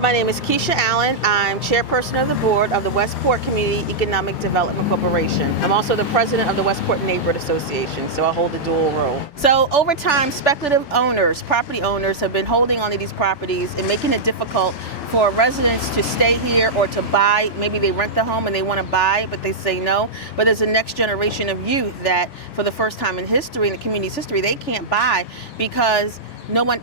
My name is Keisha Allen. I'm chairperson of the board of the Westport Community Economic Development Corporation. I'm also the president of the Westport Neighborhood Association, so I hold a dual role. So over time, speculative owners, property owners, have been holding onto these properties and making it difficult for residents to stay here or to buy. Maybe they rent the home and they want to buy, but they say no. But there's a next generation of youth that, for the first time in history, in the community's history, they can't buy because no one,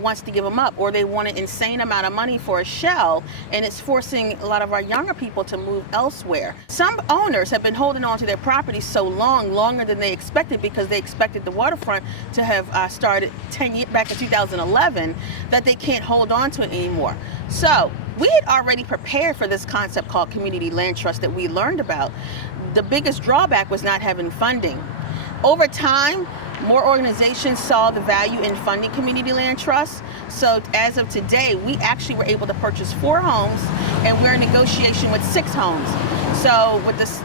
wants to give them up, or they want an insane amount of money for a shell, and it's forcing a lot of our younger people to move elsewhere. Some owners have been holding on to their properties so long, longer than they expected, because they expected the waterfront to have started 10 years back in 2011, that they can't hold on to it anymore. So we had already prepared for this concept called community land trust that we learned about. The biggest drawback was not having funding. Over time, more organizations saw the value in funding community land trusts. So as of today, we actually were able to purchase 4 homes, and we're in negotiation with 6 homes. So with this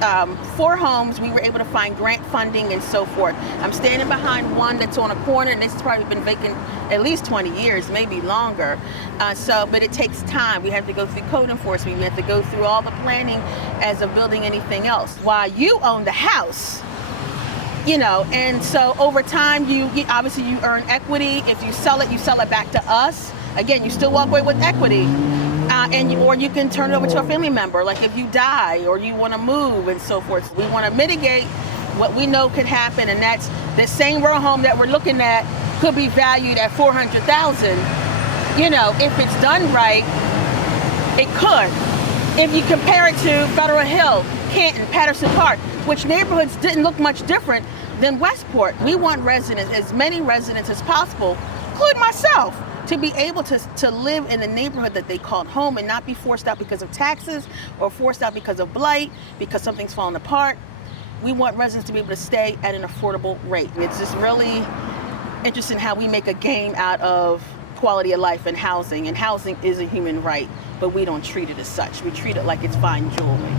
4 homes, we were able to find grant funding and so forth. I'm standing behind one that's on a corner, and this has probably been vacant at least 20 years, maybe longer. But it takes time. We have to go through code enforcement. We have to go through all the planning as of building anything else. While you own the house, and so over time, you obviously you earn equity. If you sell it back to us. Again, you still walk away with equity, or you can turn it over to a family member, like if you die or you want to move and so forth. We want to mitigate what we know could happen, and that's the same row home that we're looking at could be valued at $400,000. If it's done right, it could. If you compare it to Federal Hill, Canton, Patterson Park, which neighborhoods didn't look much different than Westport. We want residents, as many residents as possible, including myself, to be able to live in the neighborhood that they called home and not be forced out because of taxes or forced out because of blight, because something's falling apart. We want residents to be able to stay at an affordable rate. It's just really interesting how we make a game out of quality of life and housing is a human right, but we don't treat it as such. We treat it like it's fine jewelry.